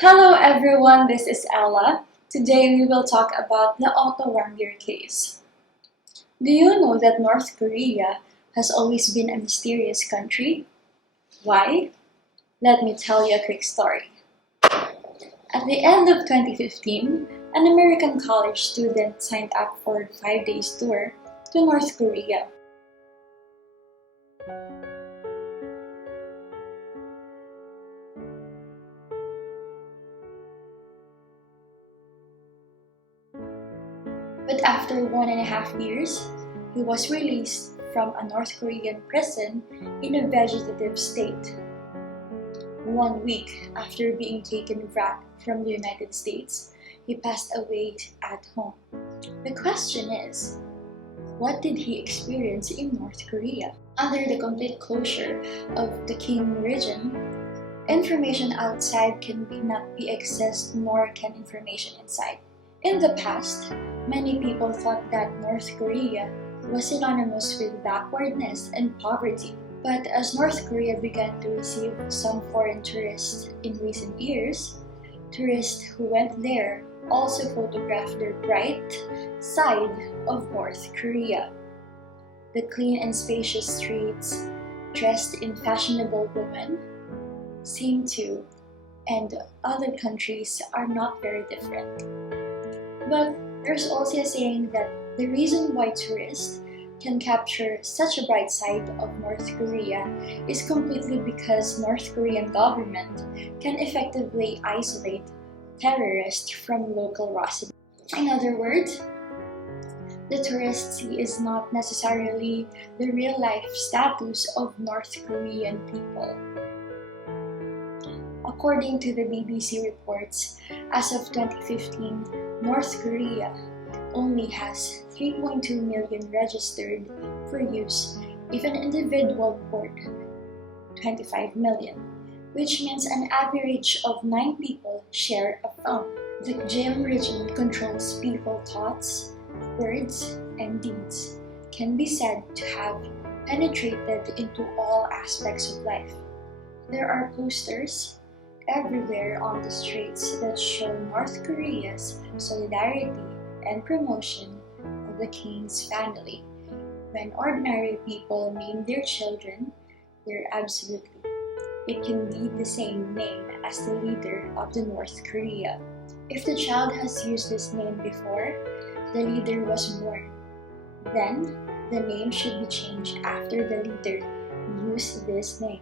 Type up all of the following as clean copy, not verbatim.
Hello everyone, this is Ella. Today we will talk about the Otto Warmbier case. Do you know that North Korea has always been a mysterious country? Why? Let me tell you a quick story. At the end of 2015, an American college student signed up for a 5 day tour to North Korea. But after 1.5 years, he was released from a North Korean prison in a vegetative state. 1 week after being taken back from the United States, he passed away at home. The question is, what did he experience in North Korea? Under the complete closure of the Kim region, information outside not be accessed, nor can information inside. In the past, many people thought that North Korea was synonymous with backwardness and poverty. But as North Korea began to receive some foreign tourists in recent years, tourists who went there also photographed the bright side of North Korea. The clean and spacious streets, dressed in fashionable women, seem to, and other countries are not very different. But there's also a saying that the reason why tourists can capture such a bright side of North Korea is completely because North Korean government can effectively isolate terrorists from local residents. In other words, the tourist see is not necessarily the real-life status of North Korean people. According to the BBC reports, as of 2015, North Korea only has 3.2 million registered for use if an individual port 25 million, which means an average of 9 people share a phone. The Kim region controls people's thoughts, words, and deeds, can be said to have penetrated into all aspects of life. There are posters everywhere on the streets that show North Korea's solidarity and promotion of the king's family. When ordinary people name their children, it can be the same name as the leader of the North Korea. If the child has used this name before the leader was born, then the name should be changed after the leader used this name.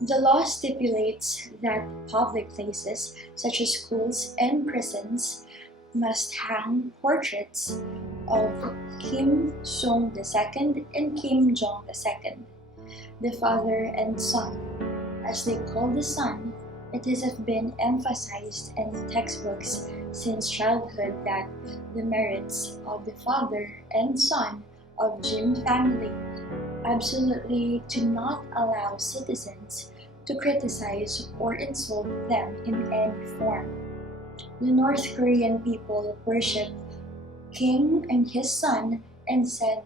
The law stipulates that public places such as schools and prisons must hang portraits of Kim Jong II and Kim Jong II, the father and son. As they call the son, it has been emphasized in textbooks since childhood that the merits of the father and son of Kim family absolutely do not allow citizens to criticize or insult them in any form. The North Korean people worship Kim and his son and said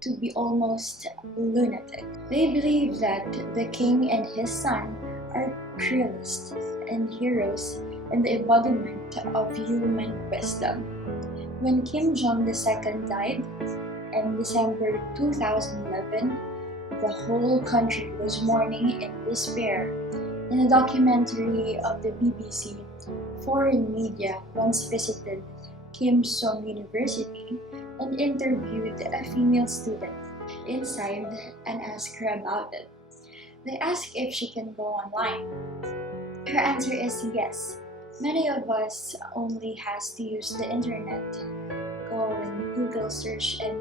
to be almost lunatic. They believe that the king and his son are cruelists and heroes and the embodiment of human wisdom. When Kim Jong II died in December 2011, the whole country was mourning in despair. In a documentary of the BBC, foreign media once visited Kim Song University and interviewed a female student inside and asked her about it. They asked if she can go online. Her answer is yes. Many of us only has to use the internet, go and Google search, and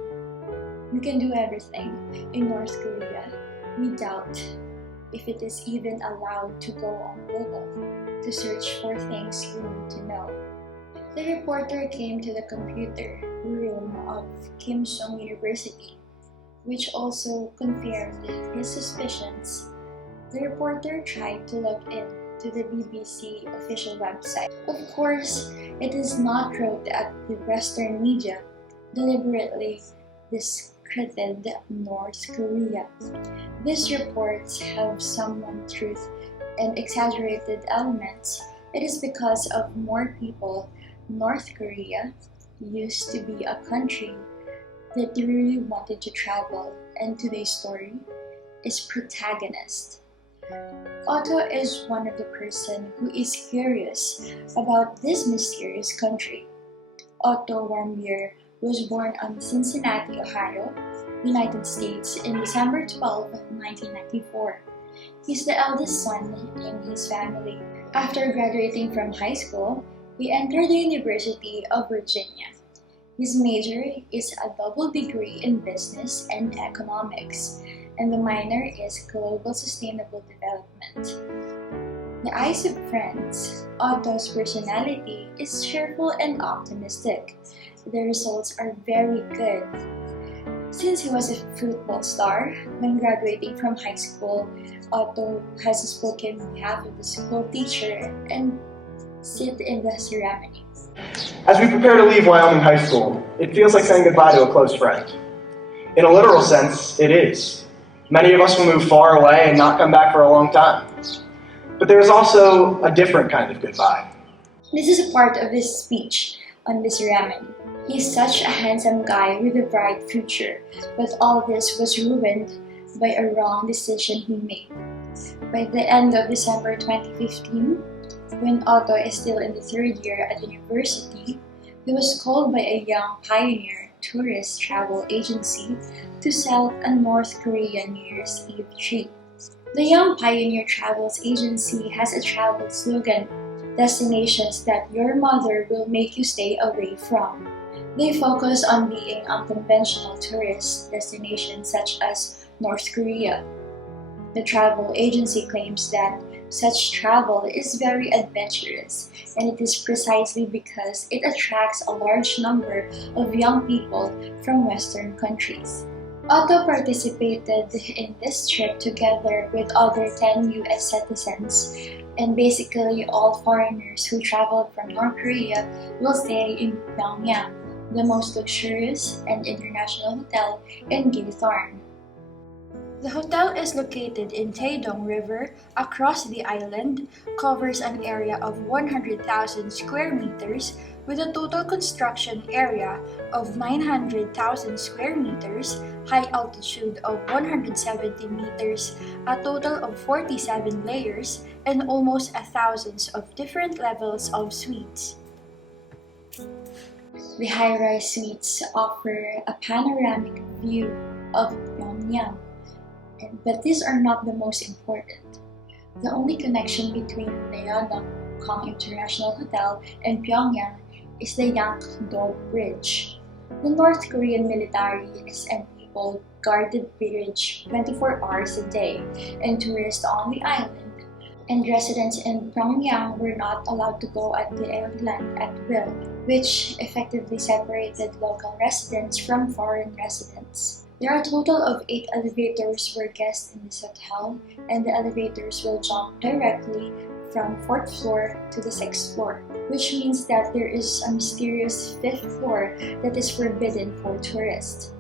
we can do everything. In North Korea, we doubt if it is even allowed to go on Google to search for things you need to know. The reporter came to the computer room of Kim Song University, which also confirmed his suspicions. The reporter tried to log in to the BBC official website. Of course, it is not wrote at the Western media deliberately discredited North Korea. These reports have some truth and exaggerated elements It is because of more people. North Korea used to be a country that really wanted to travel, and today's story is protagonist. Otto is one of the person who is curious about this mysterious country. Otto Warmbier was born on Cincinnati, Ohio, United States in December 12, 1994. He's the eldest son in his family. After graduating from high school, he entered the University of Virginia. His major is a double degree in business and economics, and the minor is global sustainable development. The eyes of friends, Otto's personality is cheerful and optimistic. The results are very good. Since he was a football star, when graduating from high school, Otto has spoken on behalf of the school teacher and sit in the ceremony. As we prepare to leave Wyoming High School, it feels like saying goodbye to a close friend. In a literal sense, it is. Many of us will move far away and not come back for a long time. But there is also a different kind of goodbye. This is a part of his speech on the ceremony. He's such a handsome guy with a bright future, but all this was ruined by a wrong decision he made. By the end of December 2015, when Otto is still in the third year at university, he was called by a young pioneer tourist travel agency to sell a North Korean New Year's Eve tree. The Young Pioneer Travels Agency has a travel slogan, "Destinations that your mother will make you stay away from." They focus on being unconventional tourist destinations such as North Korea. The travel agency claims that such travel is very adventurous, and it is precisely because it attracts a large number of young people from Western countries. Otto participated in this trip together with other 10 US citizens, and basically all foreigners who traveled from North Korea will stay in Pyongyang, the most luxurious and international hotel in Gilthorne. The hotel is located in Taedong River across the island, covers an area of 100,000 square meters with a total construction area of 900,000 square meters, high altitude of 170 meters, a total of 47 layers, and almost thousands of different levels of suites. The high-rise suites offer a panoramic view of Pyongyang. But these are not the most important. The only connection between the Yeongnam International Hotel and Pyongyang is the Yangdo Bridge. The North Korean military and people guard the bridge 24 hours a day, and tourists on the island and residents in Pyongyang were not allowed to go at the island at will, which effectively separated local residents from foreign residents. There are a total of 8 elevators for guests in this hotel, and the elevators will jump directly from 4th floor to the 6th floor, which means that there is a mysterious 5th floor that is forbidden for tourists.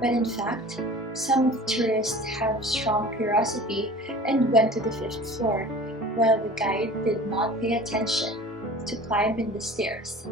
But in fact, some tourists have strong curiosity and went to the 5th floor, while the guide did not pay attention to climb in the stairs.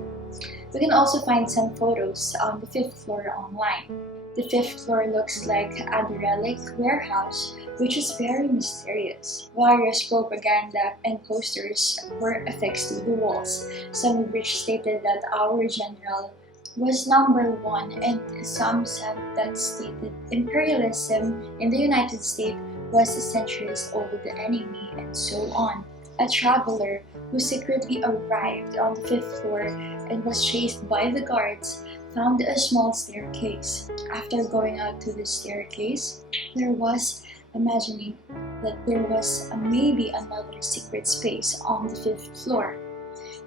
We can also find some photos on the 5th floor online. The 5th floor looks like a relic warehouse, which is very mysterious. Various propaganda and posters were affixed to the walls, some of which stated that our general was number 1, and some said that stated imperialism in the United States was a centuries old enemy, and so on. A traveler who secretly arrived on the 5th floor and was chased by the guards found a small staircase. After going out to the staircase, there was imagining that there was maybe another secret space on the 5th floor.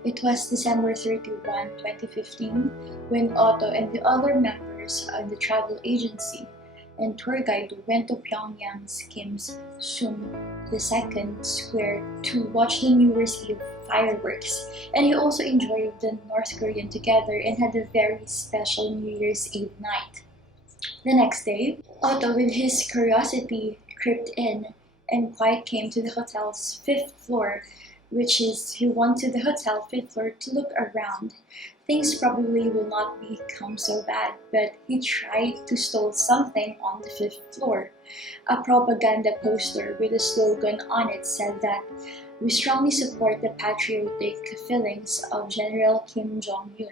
It was December 31, 2015, when Otto and the other members of the travel agency and tour guide went to Pyongyang's Kim Jong II Square to watch the New Year's Eve fireworks, and he also enjoyed the North Korean together and had a very special New Year's Eve night. The next day, Otto, with his curiosity, crept in and quite came to the hotel's 5th floor which is he went to the hotel fifth floor to look around. Things probably will not become so bad, but he tried to steal something on the fifth floor. A propaganda poster with a slogan on it said that we strongly support the patriotic feelings of General Kim Jong-Un.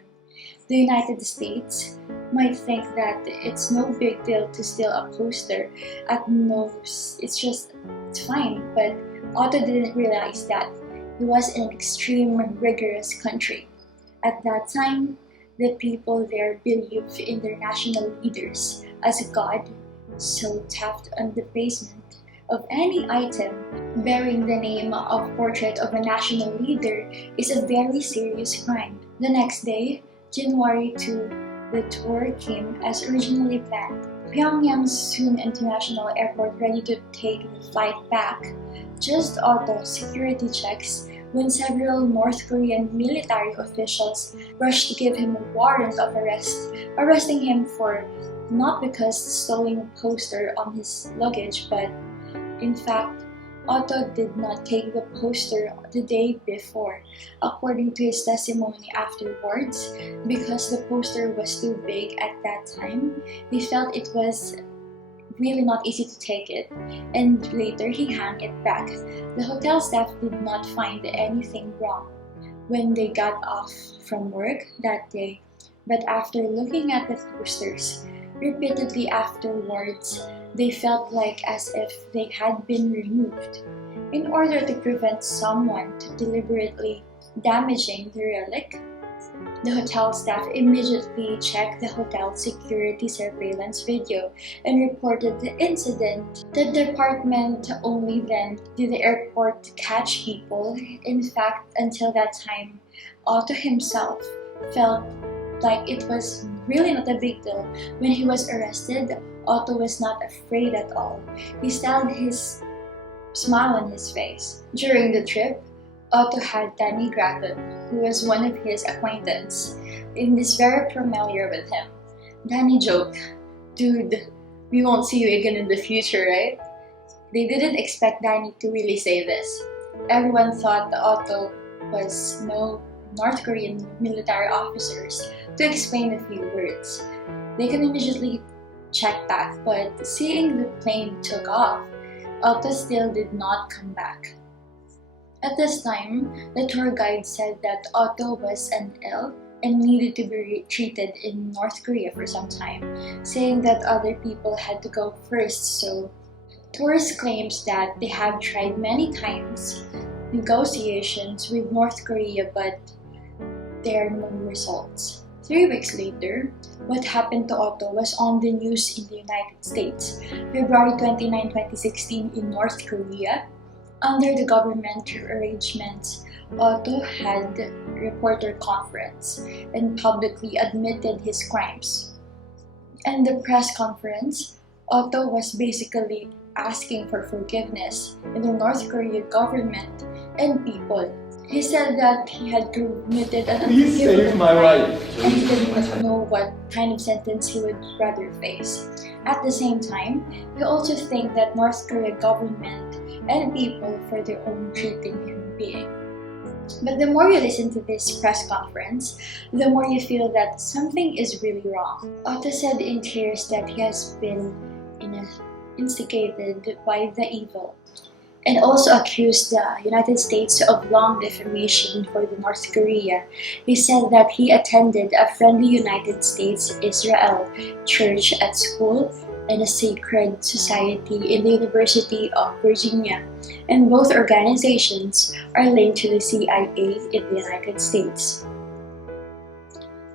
The United States might think that it's no big deal to steal a poster at most, it's fine, but Otto didn't realize that he was in an extreme rigorous country. At that time, the people there believed in their national leaders as a god, so tapped on the basement of any item bearing the name of portrait of a national leader is a very serious crime. The next day, January 2, the tour came as originally planned. Pyongyang's Seoul International Airport ready to take the flight back. Just Otto security checks when several North Korean military officials rushed to give him a warrant of arrest, arresting him for not because stealing a poster on his luggage, but in fact, Otto did not take the poster the day before, according to his testimony afterwards. Because the poster was too big at that time, he felt it was really not easy to take it, and later he hung it back. The hotel staff did not find anything wrong when they got off from work that day, but after looking at the posters repeatedly afterwards, they felt like as if they had been removed. In order to prevent someone to deliberately damaging the relic, the hotel staff immediately checked the hotel security surveillance video and reported the incident. The department only then did the airport catch people. In fact, until that time, Otto himself felt like it was really not a big deal. When he was arrested, Otto was not afraid at all. He still had his smile on his face. During the trip, Otto had Danny Graphen, who was one of his acquaintance, and is very familiar with him. Danny joked, "Dude, we won't see you again in the future, right?" They didn't expect Danny to really say this. Everyone thought Otto was no North Korean military officers to explain a few words. They can immediately check back, but seeing the plane took off, Otto still did not come back. At this time, the tour guide said that Otto was ill and needed to be treated in North Korea for some time, saying that other people had to go first. So, tourist claims that they have tried many times negotiations with North Korea, but there are no results. 3 weeks later, what happened to Otto was on the news in the United States. February 29, 2016 in North Korea, under the government arrangements, Otto had a reporter conference and publicly admitted his crimes. In the press conference, Otto was basically asking for forgiveness in the North Korean government and people. He said that he had committed an unforgivable crime and he did not know what kind of sentence he would rather face. At the same time, he also thanked that North Korean government and people for their own treating him being. But the more you listen to this press conference, the more you feel that something is really wrong. Otto said in tears that he has been instigated by the evil, and also accused the United States of long defamation for the North Korea. He said that he attended a friendly United States-Israel church at school and a sacred society in the University of Virginia, and both organizations are linked to the CIA in the United States.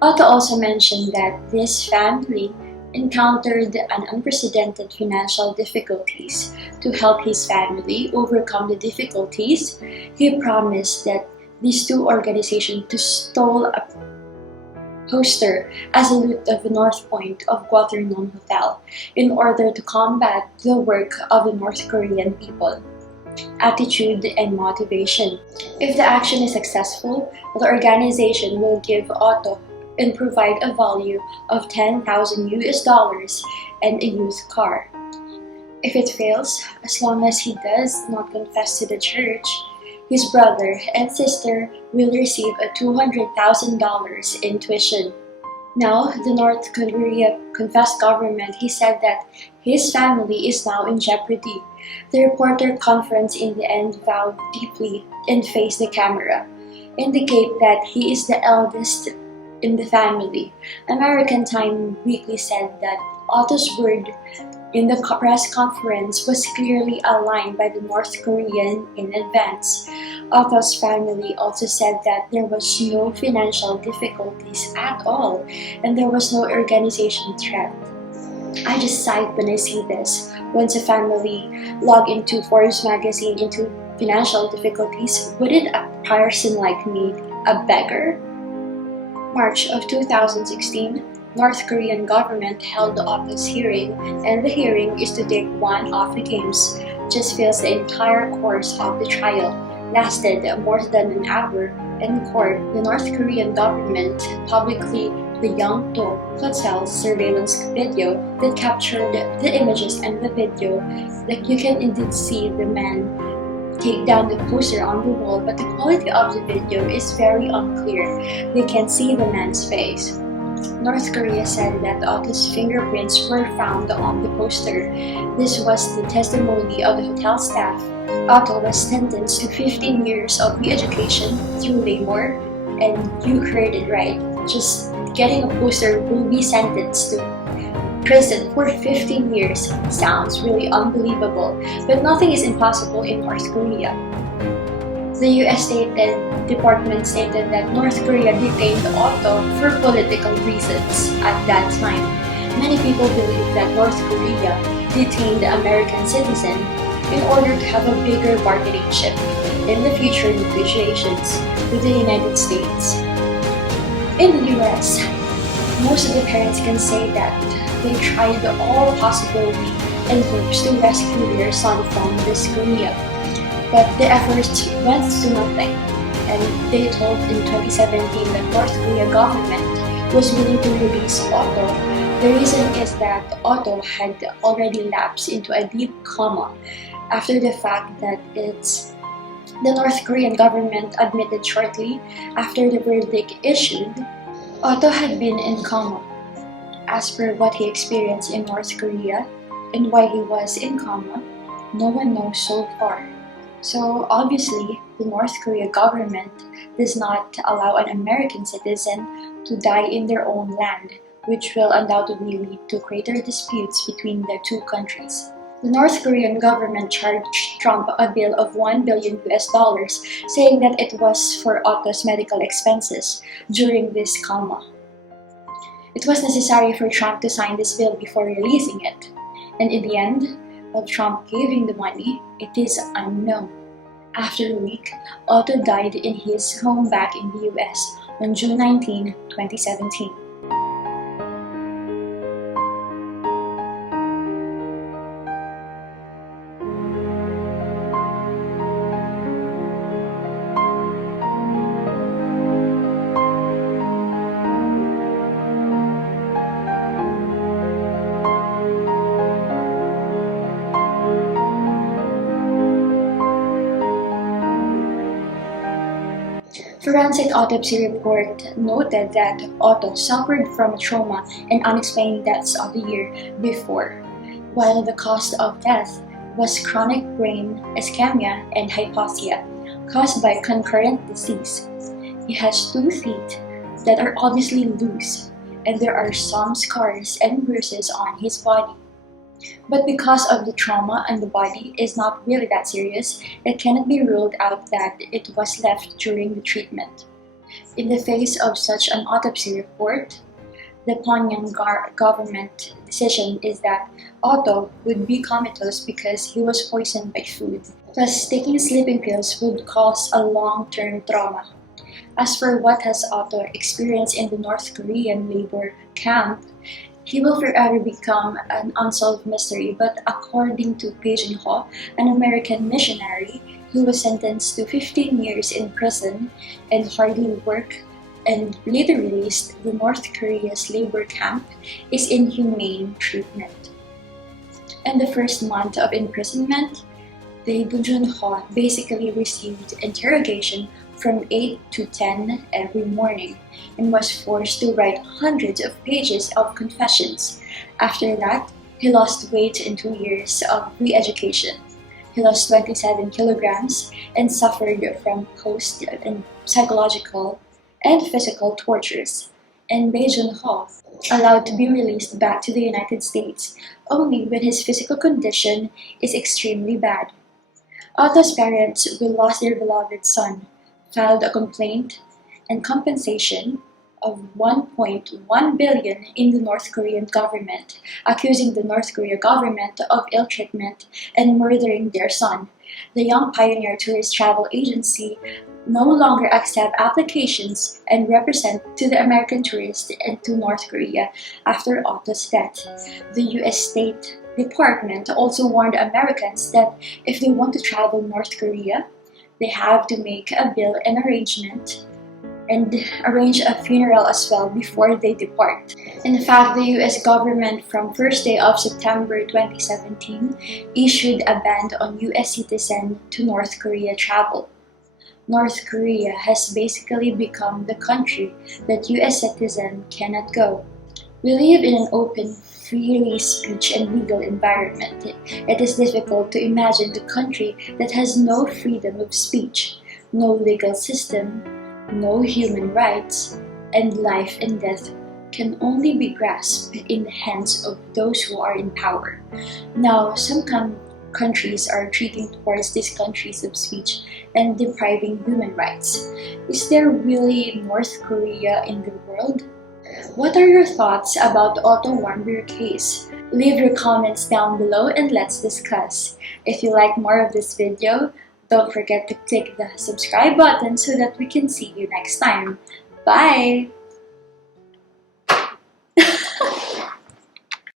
Otto also mentioned that this family encountered an unprecedented financial difficulties. To help his family overcome the difficulties, he promised that these two organizations to stole a poster as a loot of the North Point of Guatemala Hotel in order to combat the work of the North Korean people, attitude, and motivation. If the action is successful, the organization will give Otto and provide a value of $10,000 and a used car. If it fails, as long as he does not confess to the church, His brother and sister will receive a $200,000 in tuition. Now, the North Korea confessed government. He said that his family is now in jeopardy. The reporter conference in the end vowed deeply and faced the camera, indicate that he is the eldest in the family. American Time Weekly said that Otto's word in the press conference was clearly aligned by the North Korean in advance. Otto's family also said that there was no financial difficulties at all and there was no organization threat. I just sigh when I see this. Once a family log into Forbes magazine into financial difficulties, wouldn't a person like me a beggar? March of 2016, North Korean government held the Ottos hearing, and the hearing is to take one of the games. Just feels the entire course of the trial lasted more than an hour. In court, the North Korean government publicly the Untold hotel surveillance video that captured the images and the video. Like you can indeed see the man take down the poster on the wall, but the quality of the video is very unclear. They can't see the man's face. North Korea said that Otto's fingerprints were found on the poster. This was the testimony of the hotel staff. Otto was sentenced to 15 years of re-education through labor, and you heard it right. Just getting a poster will be sentenced to prison for 15 years. Sounds really unbelievable, but nothing is impossible in North Korea. The US State Department stated that North Korea detained Otto for political reasons at that time. Many people believe that North Korea detained the American citizen in order to have a bigger bargaining chip in the future negotiations with the United States. In the US, most of the parents can say that they tried all possibility and hopes to rescue their son from this Korea. But the efforts went to nothing, and they told in 2017 that North Korea government was willing to release Otto. The reason is that Otto had already lapsed into a deep coma after the fact that the North Korean government admitted shortly after the verdict issued, Otto had been in coma. As per what he experienced in North Korea and why he was in coma, no one knows so far. So obviously, the North Korea government does not allow an American citizen to die in their own land, which will undoubtedly lead to greater disputes between the two countries. The North Korean government charged Trump a bill of $1 billion, saying that it was for Otto's medical expenses during this coma. It was necessary for Trump to sign this bill before releasing it, and in the end, while Trump gave him the money, it is unknown. After a week, Otto died in his home back in the US on June 19, 2017. Forensic autopsy report noted that Otto suffered from trauma and unexplained deaths of the year before, while the cause of death was chronic brain ischemia and hypoxia caused by concurrent disease. He has 2 feet that are obviously loose, and there are some scars and bruises on his body. But because of the trauma and the body is not really that serious, it cannot be ruled out that it was left during the treatment. In the face of such an autopsy report, the Pyongyang government decision is that Otto would be comatose because he was poisoned by food. Thus, taking sleeping pills would cause a long-term trauma. As for what has Otto experienced in the North Korean labor camp, he will forever become an unsolved mystery, but according to Pei Ho, an American missionary who was sentenced to 15 years in prison and hardly work and later released, the North Korea's labor camp is inhumane treatment. In the first month of imprisonment, the Junho basically received interrogation from 8 to 10 every morning and was forced to write hundreds of pages of confessions. After that, he lost weight in 2 years of re-education. He lost 27 kilograms and suffered from post and psychological and physical tortures. And Bae Jun-ho allowed to be released back to the United States only when his physical condition is extremely bad. Otto's parents, who lost their beloved son, filed a complaint and compensation of 1.1 billion in the North Korean government, accusing the North Korean government of ill treatment and murdering their son. The Young Pioneer Tourist Travel Agency no longer accept applications and represent to the American tourists and to North Korea after Otto's death. The U.S. State Department also warned Americans that if they want to travel North Korea, they have to make a bill and arrangement and arrange a funeral as well before they depart. In fact, the US government from first day of September 2017 issued a ban on US citizens to North Korea travel. North Korea has basically become the country that US citizens cannot go. We live in an open, freely speech and legal environment. It is difficult to imagine the country that has no freedom of speech, no legal system, no human rights, and life and death can only be grasped in the hands of those who are in power. Now, some countries are treating towards these countries of speech and depriving human rights. Is there really North Korea in the world? What are your thoughts about the Otto Warmbier case? Leave your comments down below and let's discuss. If you like more of this video, don't forget to click the subscribe button so that we can see you next time. Bye!